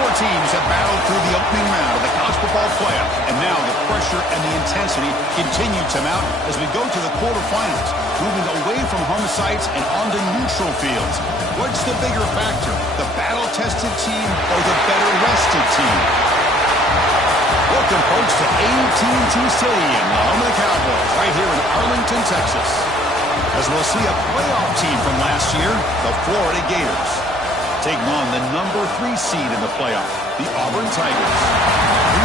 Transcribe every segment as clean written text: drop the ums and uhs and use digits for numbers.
Four teams have battled through the opening round of the college football playoff, and now the pressure and the intensity continue to mount as we go to the quarterfinals, moving away from home sites and onto neutral fields. What's the bigger factor, the battle-tested team or the better-rested team? Welcome, folks, to AT&T Stadium, the home of the Cowboys, right here in Arlington, Texas. As we'll see a playoff team from last year, the Florida Gators, taking on the number 3 seed in the playoff, the Auburn Tigers.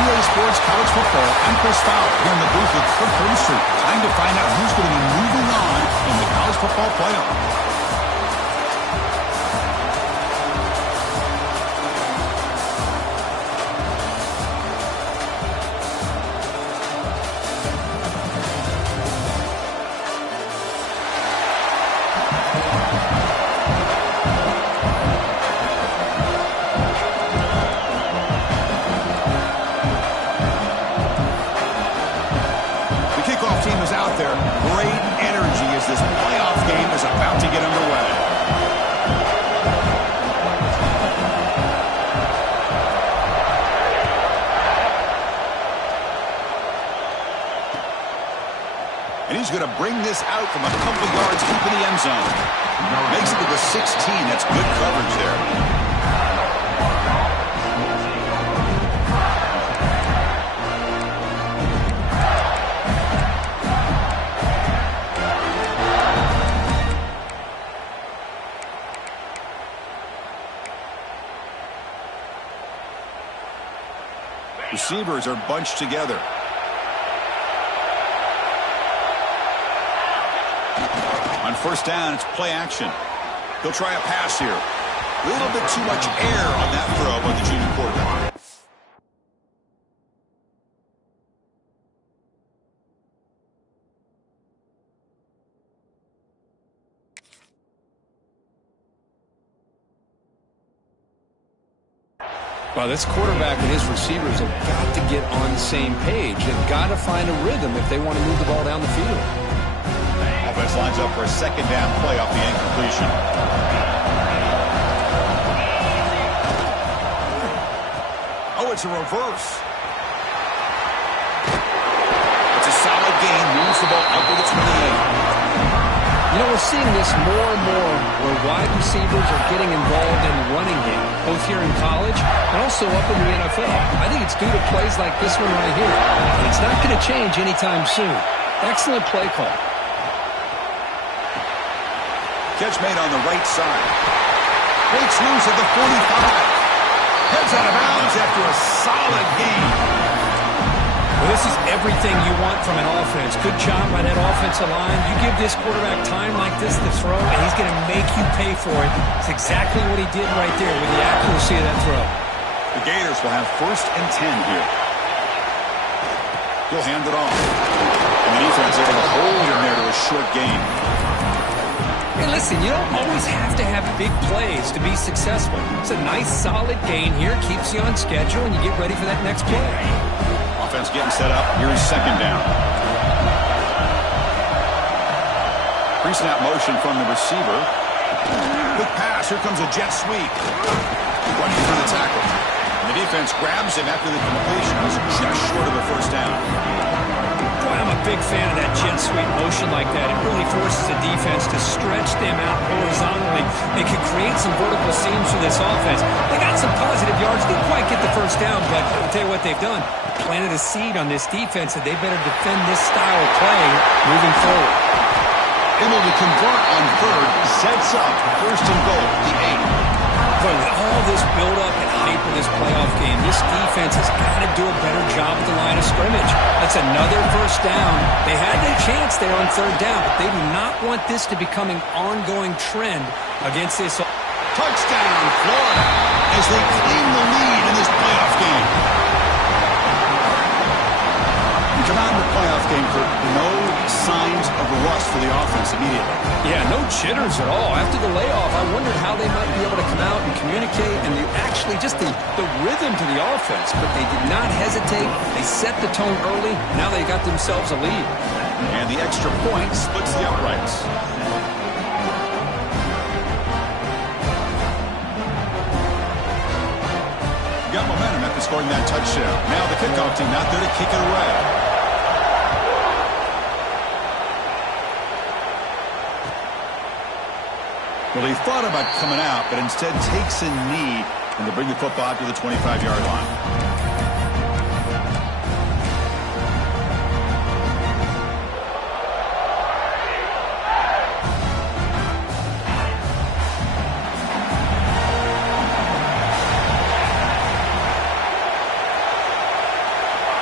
EA Sports College Football, I'm Chris Fowler here in the booth with Kirk Herbstreit. Time to find out who's going to be moving on in the college football playoff. Going to bring this out from a couple yards deep in the end zone. Makes it to the 16. That's good coverage there. Receivers are bunched together. On first down, it's play action. He'll try a pass here. A little bit too much air on that throw by the junior quarterback. Well, this quarterback and his receivers have got to get on the same page. They've got to find a rhythm if they want to move the ball down the field. Offense lines up for a second down play off the incompletion. Oh, it's a reverse. It's a solid gain. Moves the ball up to the 28. You know, we're seeing this more and more where wide receivers are getting involved in the running game, both here in college and also up in the NFL. I think it's due to plays like this one right here. And it's not going to change anytime soon. Excellent play call. Catch made on the right side. Breaks loose at the 45. Heads out of bounds after a solid gain. Well, this is everything you want from an offense. Good job by that offensive line. You give this quarterback time like this to throw, and he's going to make you pay for it. It's exactly what he did right there with the accuracy of that throw. The Gators will have 1st and 10 here. He'll hand it off. And the defense able to hold him there to a short gain. Hey, listen, you don't always have to have big plays to be successful. It's a nice, solid gain here. Keeps you on schedule, and you get ready for that next play. Offense getting set up. Here's second down. Pre-snap motion from the receiver. Quick pass. Here comes a jet sweep. Running for the tackle. And the defense grabs him after the completion. It was just short of a first down. Boy, I'm a big fan of that jet sweep motion like that. It really forces the defense to stretch them out horizontally. They can create some vertical seams for this offense. They got some positive yards. Didn't quite get the first down, but I'll tell you what they've done. Planted a seed on this defense that they better defend this style of play moving forward. Able to convert on 3rd, sets up 1st and goal, the 8. But with all this build-up and hype of this playoff game, this defense has got to do a better job at the line of scrimmage. That's another first down. They had their chance there on 3rd down, but they do not want this to become an ongoing trend against this. Touchdown, Florida, as they claim the lead in this playoff game. We come out in the playoff game for no signs of rust for the offense immediately. Yeah, no jitters at all. After the layoff, I wondered how they might be able to come out and communicate and actually just the rhythm to the offense. But they did not hesitate. They set the tone early. Now they got themselves a lead. And the extra point splits the uprights. got momentum after scoring that touchdown. Now the kickoff team out there to kick it away. Well, he thought about coming out, but instead takes a knee, and they bring the football out to the 25-yard line.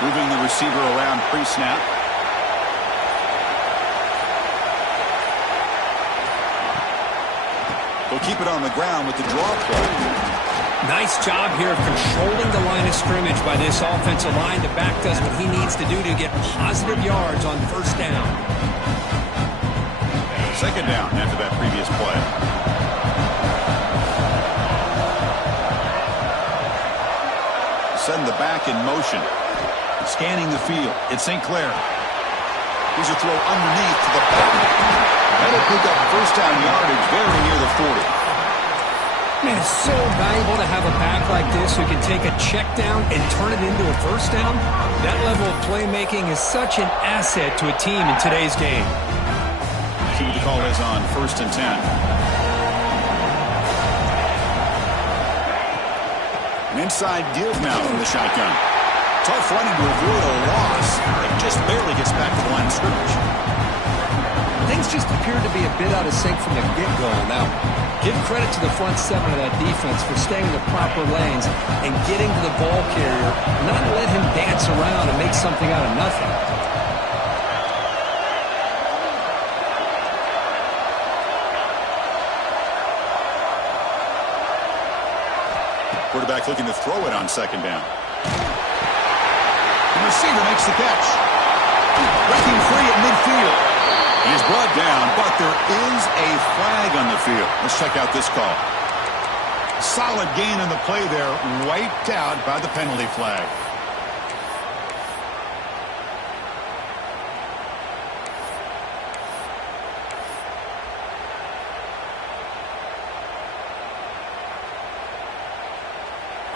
Moving the receiver around pre-snap. They'll keep it on the ground with the draw play. Nice job here of controlling the line of scrimmage by this offensive line. The back does what he needs to do to get positive yards on first down. Second down after that previous play. Send the back in motion. Scanning the field. It's St. Clair. Here's a throw underneath to the back. That'll pick up first down yardage very near the 40. Man, it's so valuable to have a back like this who can take a check down and turn it into a first down. That level of playmaking is such an asset to a team in today's game. See what the call is on 1st and 10. An inside give now from the shotgun. Tough running to avoid a loss. It just barely gets back to the line of scrimmage. Things just appeared to be a bit out of sync from the get-go. Now, give credit to the front seven of that defense for staying in the proper lanes and getting to the ball carrier, not let him dance around and make something out of nothing. Quarterback looking to throw it on second down. The receiver makes the catch. Breaking free at midfield. He's brought down, but there is a flag on the field. Let's check out this call. Solid gain on the play there, wiped out by the penalty flag.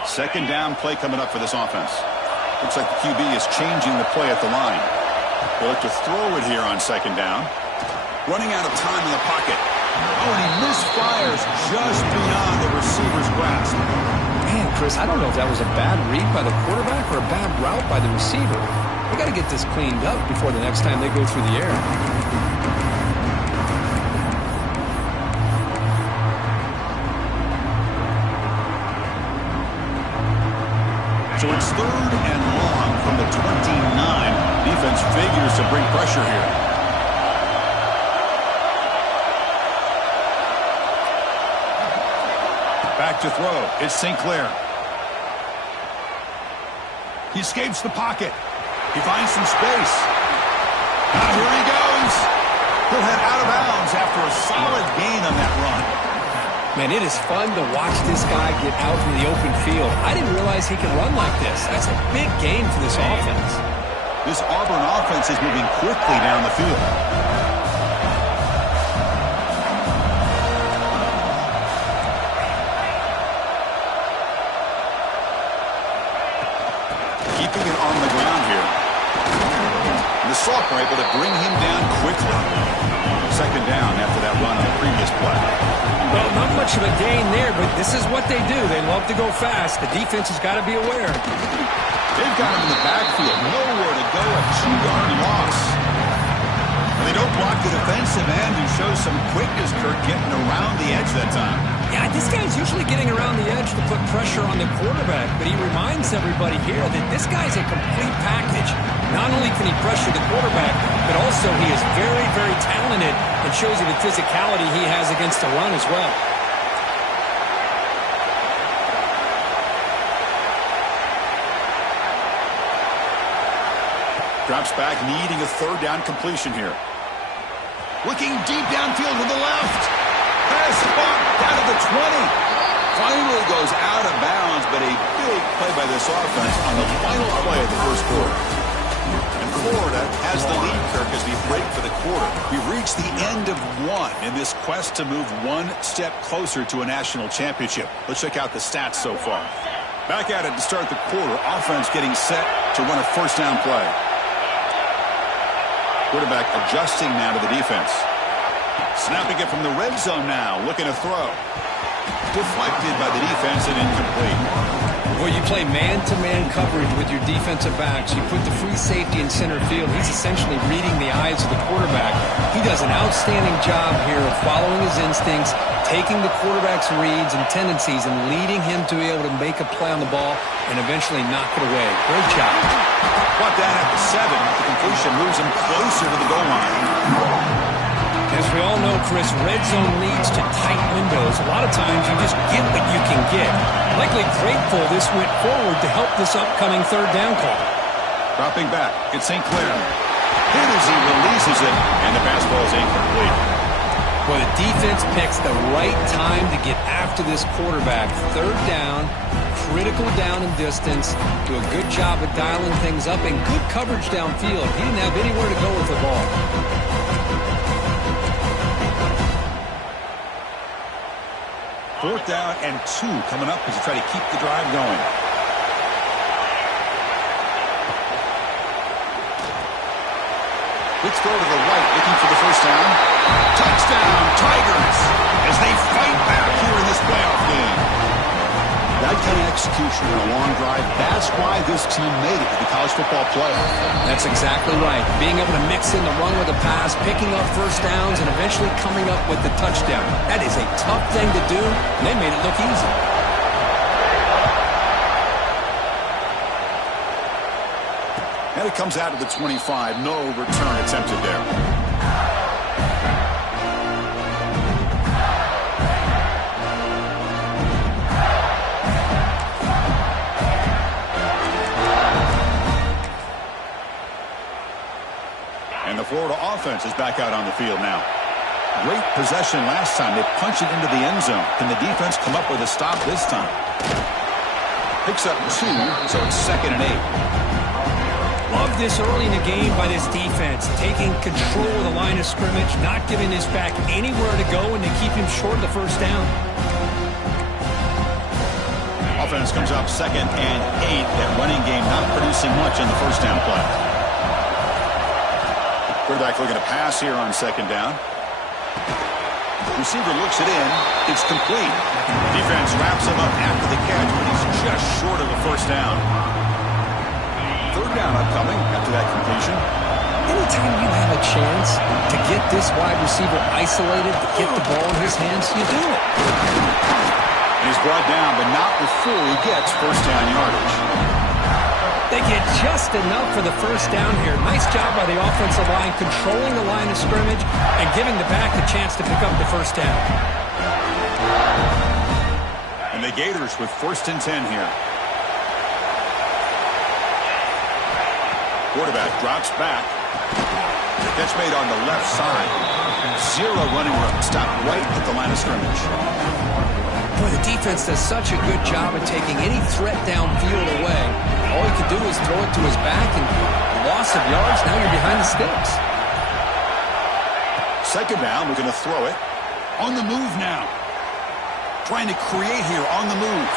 Second down play coming up for this offense. Looks like the QB is changing the play at the line. They'll look to throw it here on second down. Running out of time in the pocket. Oh, and he misfires just beyond the receiver's grasp. Man, Chris, I don't know if that was a bad read by the quarterback or a bad route by the receiver. They got to get this cleaned up before the next time they go through the air. So it's 3rd and long from the 29. Defense figures to bring pressure here. Back to throw. It's St. Clair. He escapes the pocket. He finds some space. Now here he goes. He'll head out of bounds after a solid gain on that run. Man, it is fun to watch this guy get out in the open field. I didn't realize he could run like this. That's a big gain for this offense. This Auburn offense is moving quickly down the field. Keeping it on the ground here. And the Soft were able to bring him down quickly. Second down after that run on the previous play. Well, not much of a gain there, but this is what they do. They love to go fast. The defense has got to be aware. They've got him in the backfield. Nowhere to go. A 2-yard loss. And they don't block the defensive end, who shows some quickness, Kirk, getting around the edge that time. Yeah, this guy's usually getting around the edge to put pressure on the quarterback, but he reminds everybody here that this guy's a complete package. Not only can he pressure the quarterback, but also he is very, very talented and shows you the physicality he has against the run as well. Drops back, needing a 3rd down completion here. Looking deep downfield to the left. Pass spot down to the 20. Finally goes out of bounds, but a big play by this offense on the final play of the first quarter. And Florida has the lead, Kirk, as we break for the quarter. We've reached the end of one in this quest to move one step closer to a national championship. Let's check out the stats so far. Back at it to start the quarter. Offense getting set to run a first down play. Quarterback adjusting now to the defense. Snapping it from the red zone now. Looking to throw. Deflected by the defense and incomplete. Well, you play man-to-man coverage with your defensive backs. You put the free safety in center field. He's essentially reading the eyes of the quarterback. He does an outstanding job here of following his instincts, taking the quarterback's reads and tendencies, and leading him to be able to make a play on the ball and eventually knock it away. Great job. Brought down at the 7. The completion moves him closer to the goal line. As we all know, Chris, red zone leads to tight windows. A lot of times you just get what you can get. Likely grateful this went forward to help this upcoming third down call. Dropping back, it's St. Clair. Hit as he releases it, and the pass ball is incomplete. Well, the defense picks the right time to get after this quarterback. Third down, critical down and distance. Do a good job of dialing things up and good coverage downfield. He didn't have anywhere to go with the ball. Fourth down and 2 coming up as you try to keep the drive going. Let's go to the right, looking for the first down. Touchdown, Tigers, as they fight back here in this playoff game. That kind of execution in a long drive, that's why this team made it to the college football playoff. That's exactly right. Being able to mix in the run with the pass, picking up first downs, and eventually coming up with the touchdown. That is a tough thing to do, and they made it look easy. And it comes out of the 25. No return attempted there. And the Florida offense is back out on the field now. Great possession last time. They punch it into the end zone. Can the defense come up with a stop this time? Picks up 2, so it's 2nd and 8. Love this early in the game by this defense, taking control of the line of scrimmage, not giving this back anywhere to go, and to keep him short of the first down. Offense comes up 2nd and 8. That running game not producing much in the first down play. Quarterback looking to pass here on 2nd down. Receiver looks it in. It's complete. Defense wraps him up after the catch, but he's just short of the first down. Third down upcoming after that completion. Anytime you have a chance to get this wide receiver isolated, to get the ball in his hands, you do it. And he's brought down, but not before he gets first down yardage. They get just enough for the first down here. Nice job by the offensive line, controlling the line of scrimmage and giving the back a chance to pick up the first down. And the Gators with 1st and 10 here. Quarterback drops back. The catch made on the left side. 0 running room. Stopped right at the line of scrimmage. Boy, the defense does such a good job of taking any threat downfield away. All he could do is throw it to his back, and loss of yards, now you're behind the sticks. 2nd down, we're going to throw it. On the move now. Trying to create here on the move.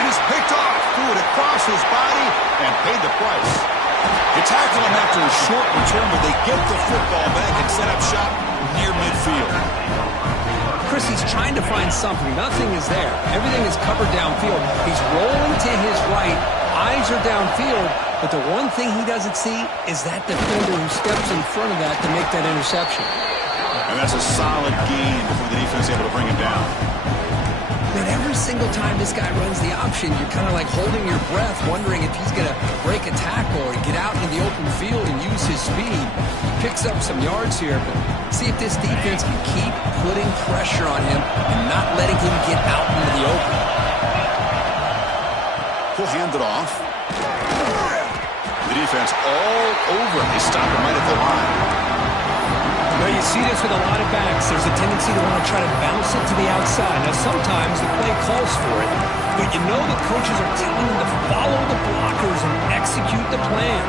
And he's picked off. Threw it across his body and paid the price. They tackle him after a short return, but they get the football back and set up shop near midfield. Chris, he's trying to find something. Nothing is there. Everything is covered downfield. He's rolling to his right. Eyes are downfield. But the one thing he doesn't see is that defender who steps in front of that to make that interception. And that's a solid gain before the defense is able to bring him down. Man, every single time this guy runs the option, you're kind of like holding your breath, wondering if he's going to break a tackle or get out into the open field and use his speed. He picks up some yards here, but see if this defense can keep putting pressure on him and not letting him get out into the open. He'll hand it off. The defense all over him. They stop him right at the line. Well, you see this with a lot of backs. There's a tendency to want to try to bounce it to the outside. Now, sometimes the play calls for it, but you know the coaches are telling them to follow the blockers and execute the plan.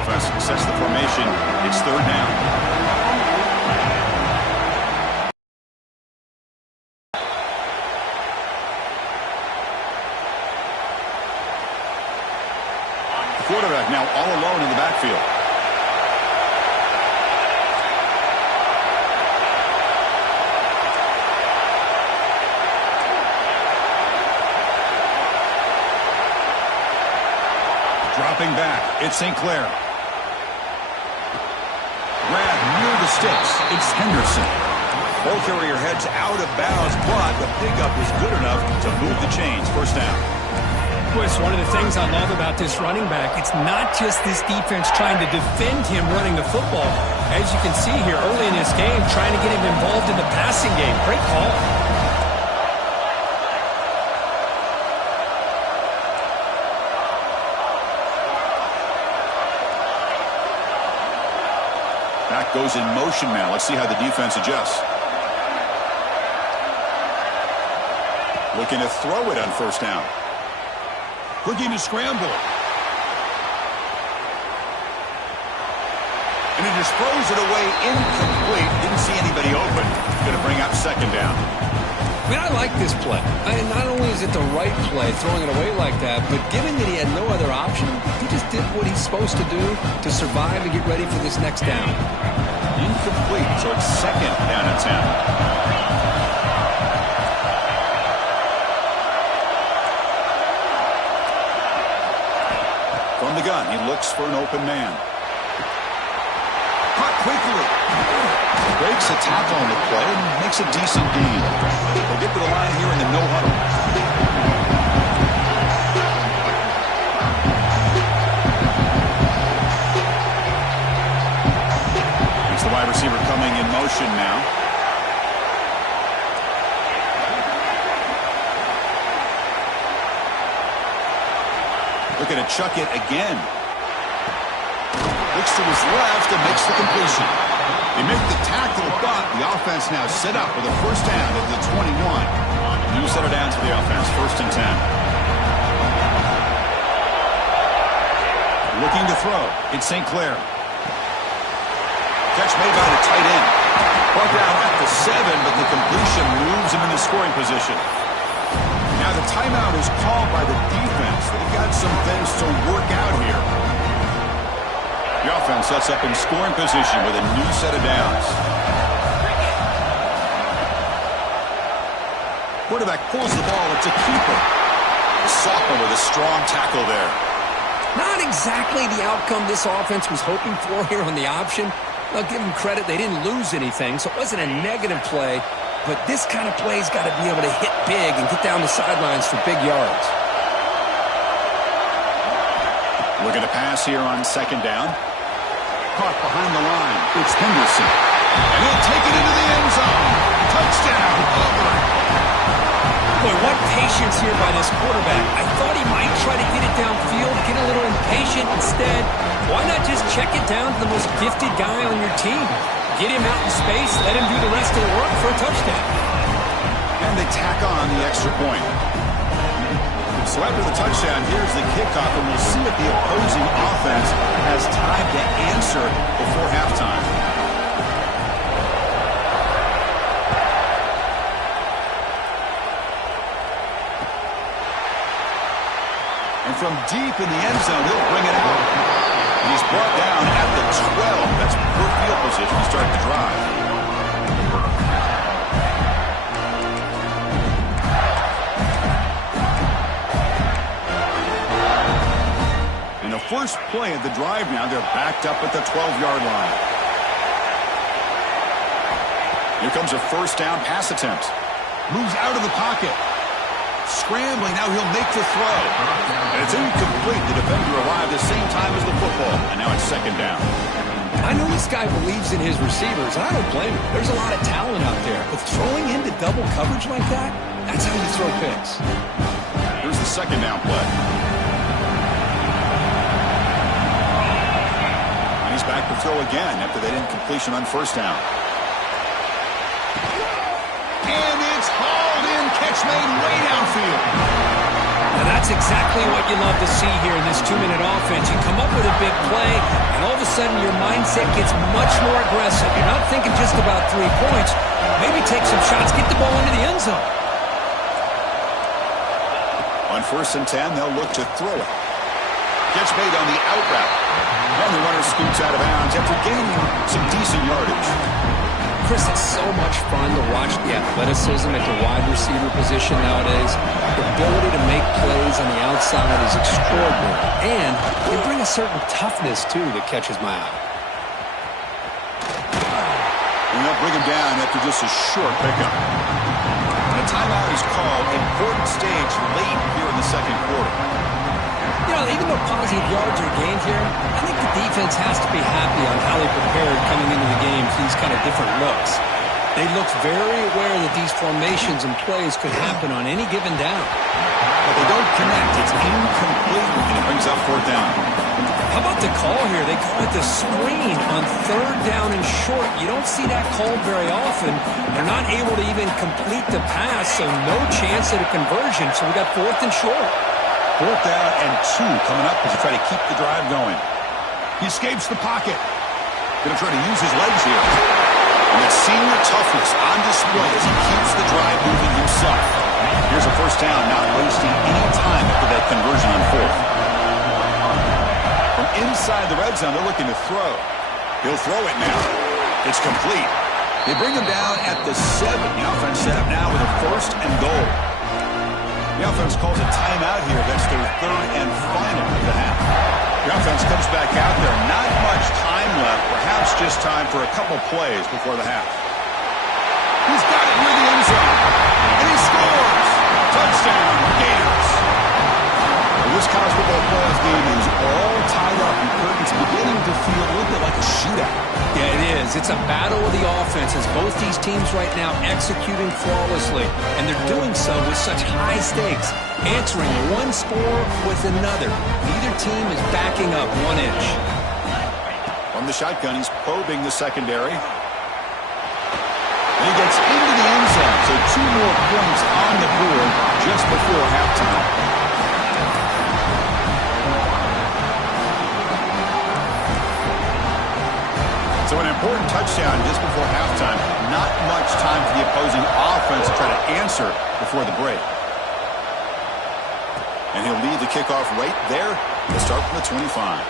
Offense sets the formation. It's 3rd down. quarterback now all alone in the backfield. Dropping back, it's St. Clair. Grab near the sticks, it's Henderson. Ball carrier heads out of bounds, but the pickup was good enough to move the chains. First down. Boy, it's one of the things I love about this running back. It's not just this defense trying to defend him running the football. As you can see here early in this game, trying to get him involved in the passing game. Great call. Back goes in motion now. Let's see how the defense adjusts. Looking to throw it on first down. Looking to scramble. And he just throws it away incomplete. Didn't see anybody open. Going to bring up second down. I mean, I like this play. Not only is it the right play, throwing it away like that, but given that he had no other option, he just did what he's supposed to do to survive and get ready for this next down. Incomplete, so it's second down and 10. From the gun, he looks for an open man. Caught quickly. Breaks a tackle on the play and makes a decent gain. They'll get to the line here in the no huddle. Here's the wide receiver coming in motion now. Looking to chuck it again. Looks to his left and makes the completion. They make the tackle, but the offense now set up with a first down at the 21. New set of downs for the offense, first and 10. Looking to throw. It's St. Clair. Catch made by the tight end. Brought down at the 7, but the completion moves him into scoring position. Now the timeout is called by the defense. They've got some things to work out here. The offense sets up in scoring position with a new set of downs. Quarterback pulls the ball. It's a keeper. The sophomore with a strong tackle there. Not exactly the outcome this offense was hoping for here on the option. I'll give them credit. They didn't lose anything, so it wasn't a negative play. But this kind of play's got to be able to hit big and get down the sidelines for big yards. Looking to pass here on second down. Caught behind the line. It's Henderson. And he'll take it into the end zone. Touchdown. Auburn. Boy, what patience here by this quarterback. I thought he might try to get it downfield, get a little impatient. Instead, why not just check it down to the most gifted guy on your team? Get him out in space, let him do the rest of the work for a touchdown. And they tack on the extra point. So after the touchdown, here's the kickoff, and we'll see if the opposing offense has time to answer before halftime. And from deep in the end zone, he'll bring it out. And he's brought down at the 12. That's poor field position to start the drive. And the first play of the drive now, they're backed up at the 12-yard line. Here comes a first down pass attempt. Moves out of the pocket. Scrambling, now he'll make the throw. And it's incomplete. The defender arrived at the same time as the football. And now it's second down. I know this guy believes in his receivers, and I don't blame him. There's a lot of talent out there. But throwing into double coverage like that, that's how you throw picks. Here's the second down play. And he's back to throw again after that incompletion on first down. And it's hauled in. Catch made way downfield. Now that's exactly what you love to see here in this 2-minute offense. You come up with a big play, and all of a sudden your mindset gets much more aggressive. You're not thinking just about 3 points. Maybe take some shots, get the ball into the end zone. On first and 10, they'll look to throw it. gets made on the out route. And the runner scoots out of bounds after gaining some decent yardage. Chris, it's so much fun to watch the athleticism at the wide receiver position nowadays. The ability to make plays on the outside is extraordinary. And they bring a certain toughness, too, that catches my eye. And they'll bring him down after just a short pickup. And a timeout is called. Important stage late here in the second quarter. You know, even though positive yards are gained here, I think the defense has to be happy on how they prepared coming into the game for these kind of different looks. They looked very aware that these formations and plays could happen on any given down. But they don't connect. It's incomplete, and it brings up fourth down. How about the call here? They call it the screen on third down and short. You don't see that called very often. They're not able to even complete the pass, so no chance at a conversion. So we got fourth and short. Fourth down and 2 coming up as they try to keep the drive going. He escapes the pocket. Going to try to use his legs here. And that senior toughness on display as he keeps the drive moving himself. Here's a first down, not wasting any time after that conversion on fourth. From inside the red zone, they're looking to throw. He'll throw it now. It's complete. They bring him down at the 7. The offense set up now with a first and goal. The offense calls a timeout here. That's their third and final of the half. The offense comes back out there. Not much time left. Perhaps just time for a couple plays before the half. He's got it near the end zone. And he scores. Touchdown, Gators. Well, this college football playoff game is all tied up. And it's beginning to feel a little bit like a shootout. Yeah, it is. It's a battle of the offenses. Both these teams right now executing flawlessly, and they're doing so with such high stakes, answering one score with another. Neither team is backing up 1 inch. From the shotgun, he's probing the secondary. And he gets into the end zone, so 2 more points on the board just before halftime. So an important touchdown just before halftime. Not much time for the opposing offense to try to answer before the break. And he'll lead the kickoff right there to start from the 25.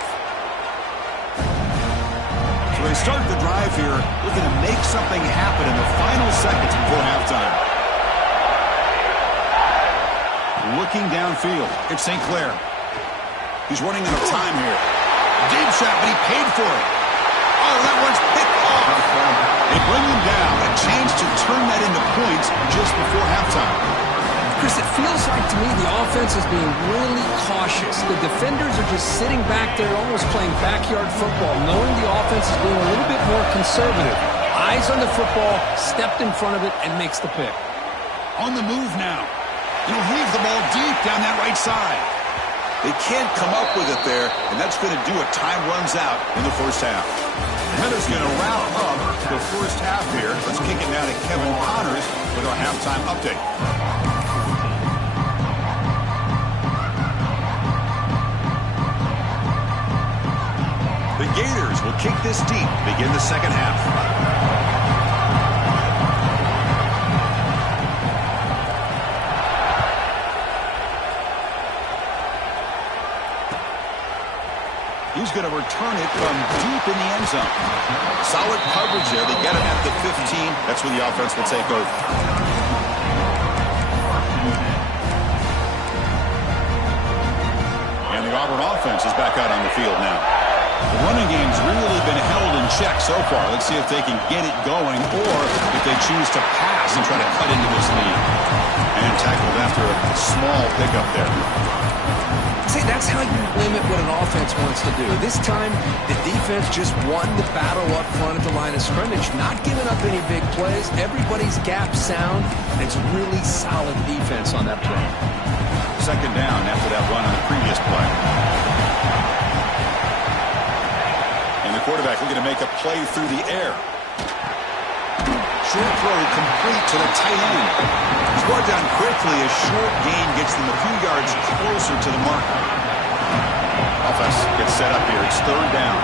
So they start the drive here, looking to make something happen in the final seconds before halftime. Looking downfield, it's St. Clair. He's running out of time here. Deep shot, but he paid for it. Oh, that one's picked off. They bring him down. A chance to turn that into points just before halftime. Chris, it feels like to me the offense is being really cautious. The defenders are just sitting back there almost playing backyard football, knowing the offense is being a little bit more conservative. Eyes on the football, stepped in front of it, and makes the pick. On the move now. He'll leave the ball deep down that right side. They can't come up with it there, and that's going to do it. Time runs out in the first half. Heather's going to wrap up the first half here. Let's kick it now to Kevin Connors with our halftime update. The Gators will kick this deep to begin the second half. He's going to return it from deep in the end zone. Solid coverage there. They get him at the 15. That's where the offense will take over. And the Auburn offense is back out on the field now. The running game's really been held in check so far. Let's see if they can get it going or if they choose to pass and try to cut into this lead. And tackled after a small pickup there. See, that's how you limit what an offense wants to do. This time, the defense just won the battle up front at the line of scrimmage, not giving up any big plays. Everybody's gap sound, and it's really solid defense on that play. Second down after that run on the previous play. And the quarterback looking to make a play through the air. Short throw complete to the tight end. He's brought down quickly. A short gain gets them a few yards closer to the mark. Offense gets set up here. It's third down.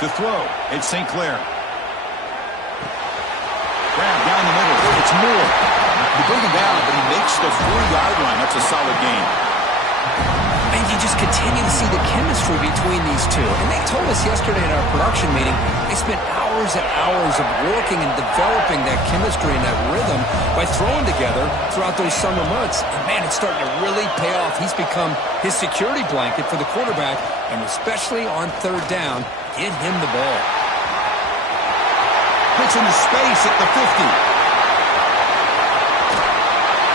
To throw, it's St. Clair. Grab down the middle. It's Moore. You bring him down, but he makes the 40-yard line. That's a solid gain. And you just continue to see the chemistry between these two. And they told us yesterday at our production meeting, they spent hours and hours of working and developing that chemistry and that rhythm by throwing together throughout those summer months. And man, it's starting to really pay off. He's become his security blanket for the quarterback, and especially on third down, get him the ball. Puts into space at the 50.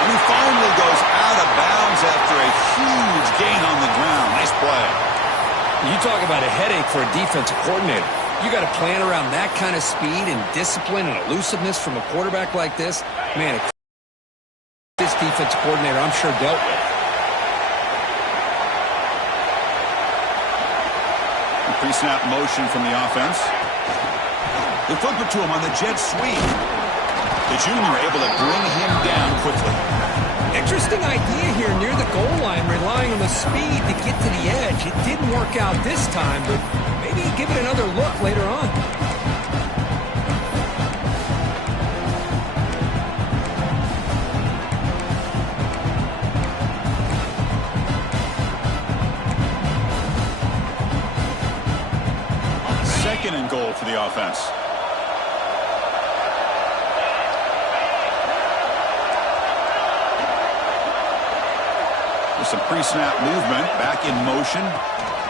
And he finally goes out of bounds after a huge gain on the ground. Nice play. You talk about a headache for a defensive coordinator. You got to plan around that kind of speed and discipline and elusiveness from a quarterback like this. Man, this defensive coordinator, I'm sure, dealt with. Pre-snap motion from the offense. They flip it to him on the jet sweep. The junior able to bring him down quickly. Interesting idea here near the goal line, relying on the speed to get to the edge. It didn't work out this time, but maybe give it another look later on. Second and goal for the offense. Some pre-snap movement, back in motion,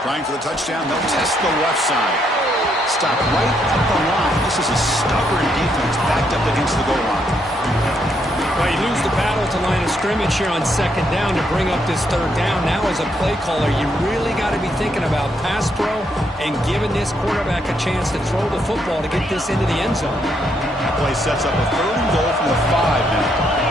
trying for the touchdown. They'll test the left side. Stop right at the line. This is a stubborn defense backed up against the goal line. Well, you lose the battle to line of scrimmage here on second down to bring up this third down. Now as a play caller, you really got to be thinking about pass pro and giving this quarterback a chance to throw the football to get this into the end zone. That play sets up a third and goal from the 5 now.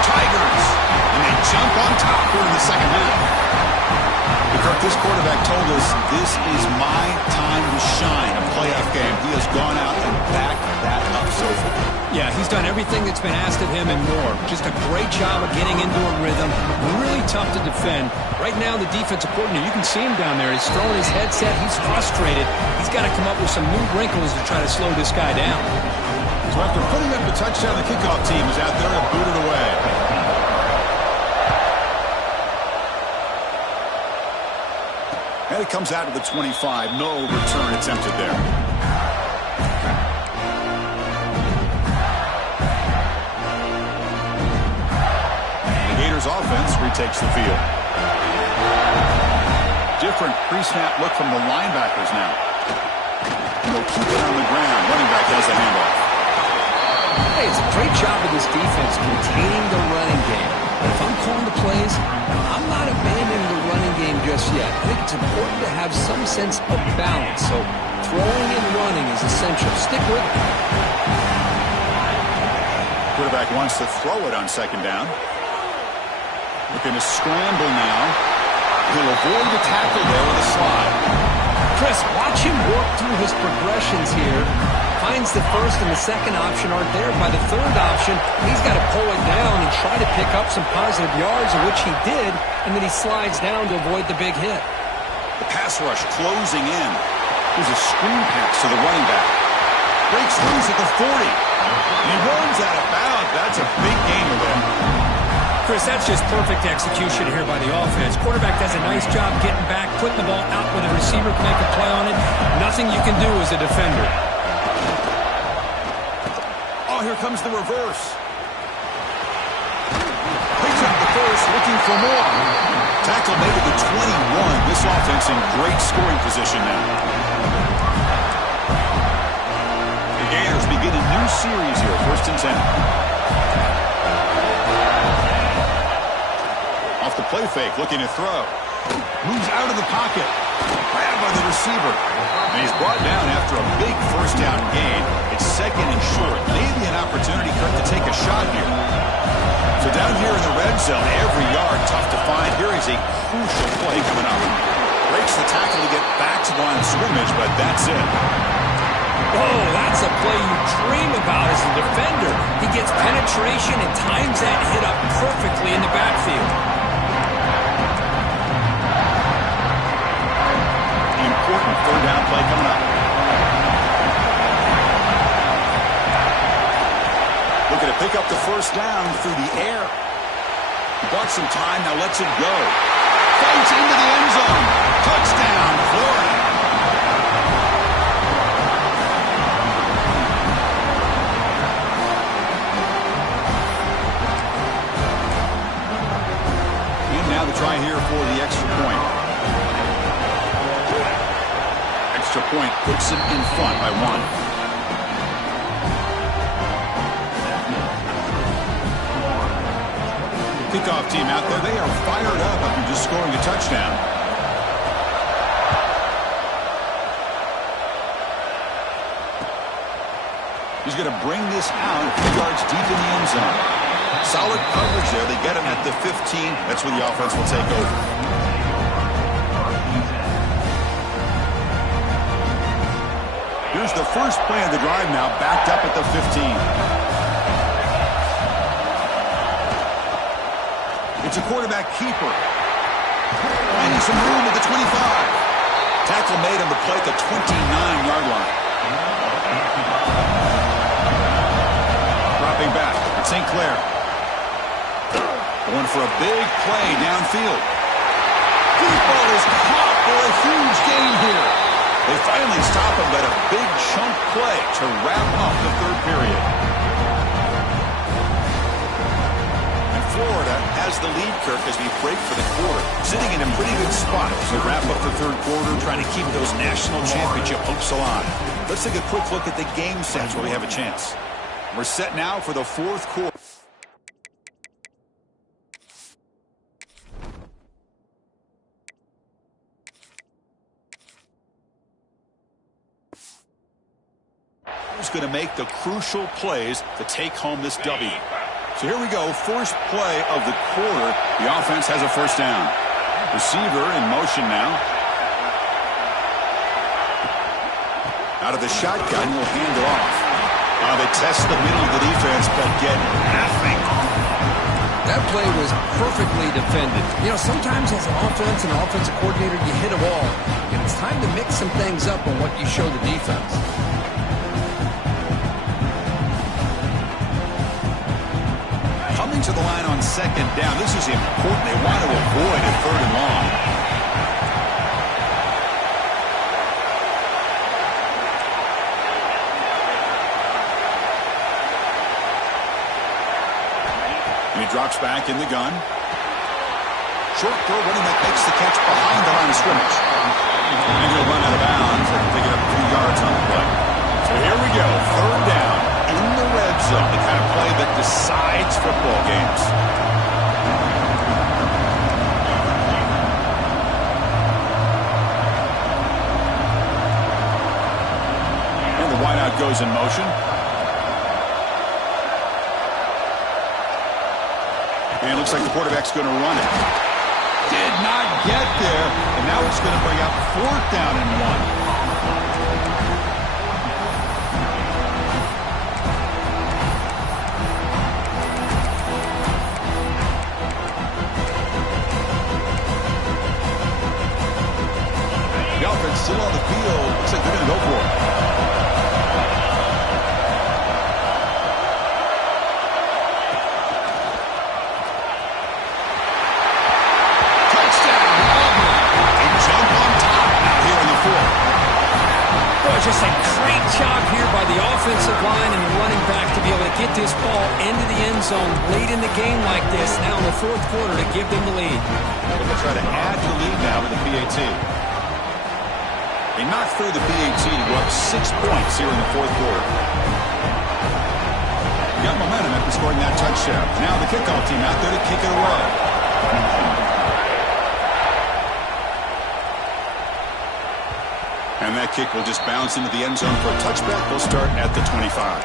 Tigers, and they jump on top here in the second half. Kirk, this quarterback told us this is my time to shine, a playoff game. He has gone out and backed that up so far. Yeah, he's done everything that's been asked of him and more. Just a great job of getting into a rhythm. Really tough to defend. Right now, the defensive coordinator, you can see him down there. He's throwing his headset. He's frustrated. He's got to come up with some new wrinkles to try to slow this guy down. So after putting up the touchdown, the kickoff team is out there and booted away. And it comes out to the 25. No return attempted there. The Gators offense retakes the field. Different pre-snap look from the linebackers now. And they'll keep it on the ground. Running back has the handoff. Hey, it's a great job of this defense containing the running game. But if I'm calling the plays, I'm not abandoning the running game just yet. I think it's important to have some sense of balance. So throwing and running is essential. Stick with it. Quarterback wants to throw it on second down. Looking to scramble now. He'll avoid the tackle there with a slide. Chris, watch him work through his progressions here. Finds the first and the second option aren't there. By the third option, he's got to pull it down and try to pick up some positive yards, of which he did, and then he slides down to avoid the big hit. The pass rush closing in. There's a screen pass to the running back. Breaks loose at the 40. And he runs out of bounds. That's a big gainer there. Chris, that's just perfect execution here by the offense. Quarterback does a nice job getting back, putting the ball out where the receiver can make a play on it. Nothing you can do as a defender. Oh, here comes the reverse. Picks up the first, looking for more. Tackle made at the 21. This offense in great scoring position now. The Gators begin a new series here, 1st and 10. Off the play fake, looking to throw. Moves out of the pocket. Grabbed by the receiver. And he's brought down after a big first down gain. It's second and short. Maybe an opportunity, Kirk, to take a shot here. So down here in the red zone, every yard tough to find. Here is a crucial play coming up. Breaks the tackle to get back to the line of scrimmage, but that's it. Oh, that's a play you dream about as a defender. He gets penetration and times that hit up perfectly in the backfield. first down through the air. He bought some time, now lets it go. Fights into the end zone. Touchdown, Florida. And now the try here for the extra point. Extra point puts it in front by 1. Kickoff team out there. They are fired up after just scoring a touchdown. He's going to bring this out a few yards deep in the end zone. Solid coverage there. They get him at the 15. That's where the offense will take over. Here's the first play of the drive now, backed up at the 15. It's a quarterback keeper. Finding some room at the 25. Tackle made on the play at the 29-yard line. Dropping back at St. Clair. Going for a big play downfield. Deep ball is caught for a huge gain here. They finally stop him, but a big chunk play to wrap up the third period. Florida has the lead, Kirk, as we break for the quarter. Sitting in a pretty good spot as we wrap up the third quarter, trying to keep those national championship hopes alive. Let's take a quick look at the game sets where we have a chance. We're set now for the fourth quarter. Who's going to make the crucial plays to take home this W? So here we go, first play of the quarter. The offense has a first down. Receiver in motion now. Out of the shotgun, will hand it off. They test the middle of the defense, but get nothing. That play was perfectly defended. You know, sometimes as an offense and offensive coordinator, you hit a wall. And it's time to mix some things up on what you show the defense. Coming to the line on second down. This is important. They want to avoid a third and long. And he drops back in the gun. Short throw, running back makes the catch behind the line of scrimmage. And he'll run out of bounds and pick it up a few yards on the play. So here we go, third down in the red zone, the kind of play that decides football games. And the wideout goes in motion. And it looks like the quarterback's going to run it. Did not get there, and now it's going to bring up fourth down and 1. Still on the field. Looks like they're going to go for it. Touchdown, Auburn. They jump on top now here in the fourth. Boy, just a great job here by the offensive line and the running back to be able to get this ball into the end zone late in the game like this, now in the fourth quarter, to give them the lead. They're going to try to add to the lead now with the PAT. They knocked through the PAT to go up 6 points here in the fourth quarter. Got momentum after scoring that touchdown. Now the kickoff team out there to kick it away. And that kick will just bounce into the end zone for a touchback. We'll start at the 25.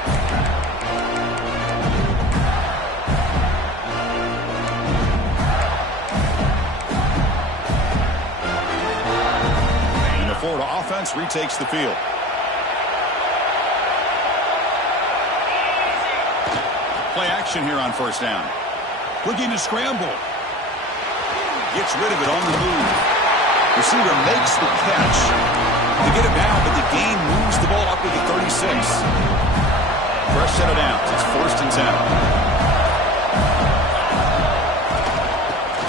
Florida offense retakes the field. Play action here on first down. Looking to scramble. Gets rid of it on the move. Receiver makes the catch to get it down, but the gain moves the ball up to the 36. Fresh set of downs. It's first and 10.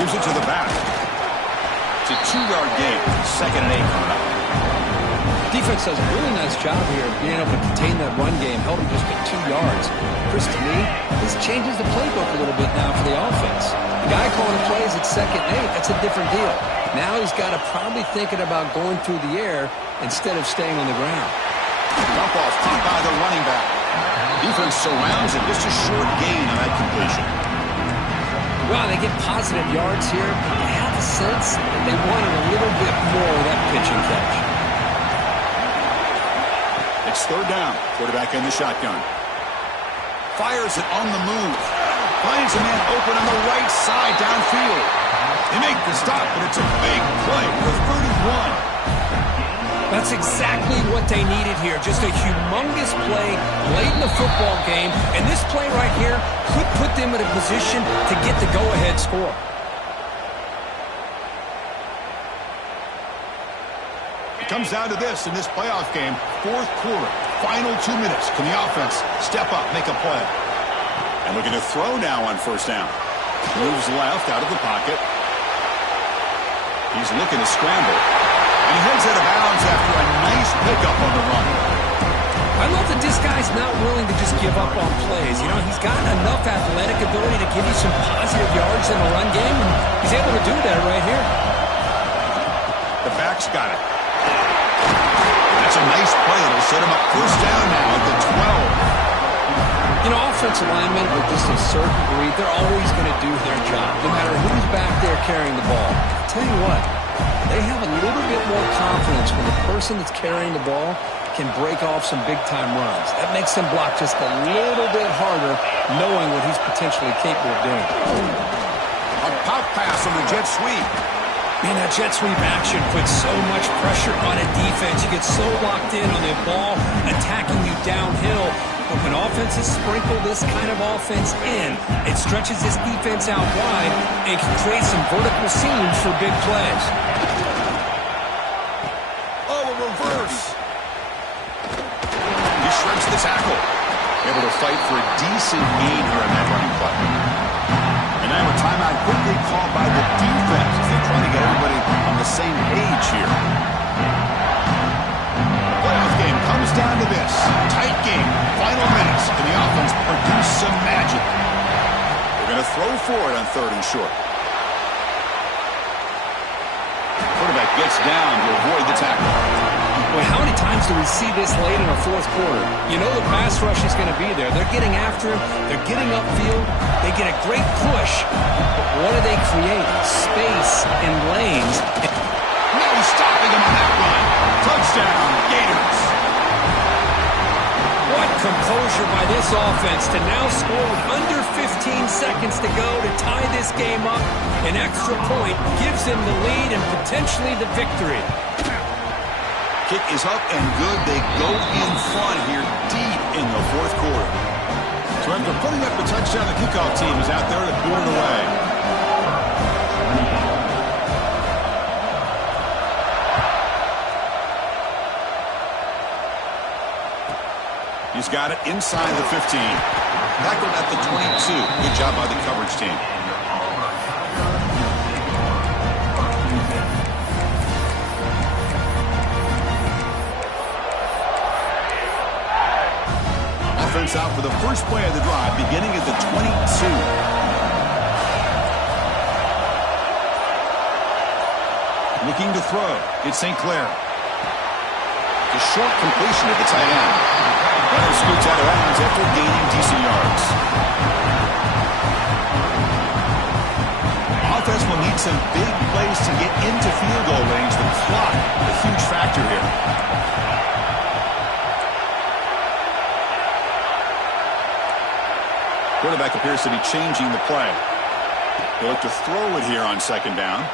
Moves it to the back. It's a 2-yard gain. 2nd and 8 coming up. Defense does a really nice job here of being able to contain that run game, held him just at 2 yards. Chris, to me, this changes the playbook a little bit now for the offense. The guy calling plays at 2nd and 8, that's a different deal. Now he's got to probably thinking about going through the air instead of staying on the ground. Dump off caught by the running back. Defense surrounds it. Just a short gain on that completion. Well, they get positive yards here, but you have a sense that they wanted a little bit more of that pitch and catch. It's 3rd down. Quarterback in the shotgun. Fires it on the move. Finds a man open on the right side downfield. They make the stop, but it's a big play for 31. That's exactly what they needed here. Just a humongous play late in the football game. And this play right here could put them in a position to get the go-ahead score. It comes down to this in this playoff game. 4th quarter, final 2 minutes. Can the offense step up, make a play? And looking to throw now on 1st down. Moves left out of the pocket. He's looking to scramble. And he heads out of bounds after a nice pickup on the run. I love that this guy's not willing to just give up on plays. You know, he's got enough athletic ability to give you some positive yards in the run game, and he's able to do that right here. The back's got it. That's a nice play. It'll set him up 1st down now at the 12. You know, offensive linemen with just a certain breed, they're always going to do their job, no matter who's back there carrying the ball. I'll tell you what, they have a little bit more confidence when the person that's carrying the ball can break off some big-time runs. That makes them block just a little bit harder, knowing what he's potentially capable of doing. A pop pass on the jet sweep. Man, that jet sweep action puts so much pressure on a defense. You get so locked in on the ball attacking you downhill. But when offenses sprinkle this kind of offense in, it stretches this defense out wide and can create some vertical seams for big plays. Oh, a reverse. He shreds the tackle. Able to fight for a decent gain here on that running play. And now a timeout quickly called by the defense as they're trying to get everybody on the same page here. The playoff game comes down to this. Tight game. Final minutes. Can the offense produce some magic? They're going to throw for it on 3rd and short. Quarterback gets down to avoid the tackle. Boy, how many times do we see this late in the 4th quarter? You know the pass rush is going to be there. They're getting after him. They're getting upfield. They get a great push. But what do they create? Space and lanes. No stopping him on that run. Touchdown, Gators. What composure by this offense to now score with under 15 seconds to go to tie this game up. An extra point gives them the lead and potentially the victory. Kick is up and good. They go in front here deep in the 4th quarter. So after putting up the touchdown, the kickoff team is out there to put it away. He's got it inside the 15. Tackled at the 22. Good job by the coverage team. Offense out for the first play of the drive, beginning at the 22. Looking to throw. It's St. Clair. The short completion at the tight end. Runner scoots out of bounds after gaining decent yards. Offense will need some big plays to get into field goal range. The clock, a huge factor here. Quarterback appears to be changing the play. They look to throw it here on 2nd down.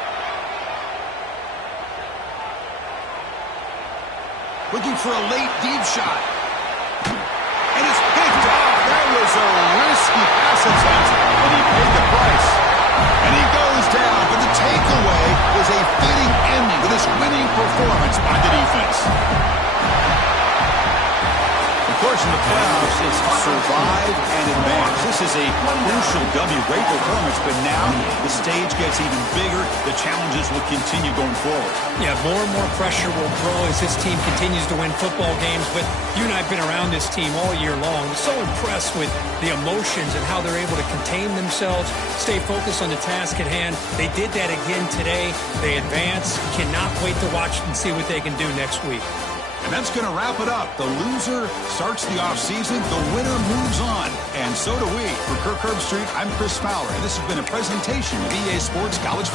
Looking for a late deep shot. And it's picked off. That was a risky pass attempt, and he paid the price. And he goes down, but the takeaway was a fitting ending to this winning performance by the defense. Of course, in the playoffs is survive and advance. This is a crucial W. Great performance, but now the stage gets even bigger. The challenges will continue going forward. Yeah, more and more pressure will grow as this team continues to win football games. But you and I have been around this team all year long. I'm so impressed with the emotions and how they're able to contain themselves, stay focused on the task at hand. They did that again today. They advance. Cannot wait to watch and see what they can do next week. And that's going to wrap it up. The loser starts the offseason. The winner moves on. And so do we. For Kirk Herbstreit, I'm Chris Fowler. And this has been a presentation of EA Sports College.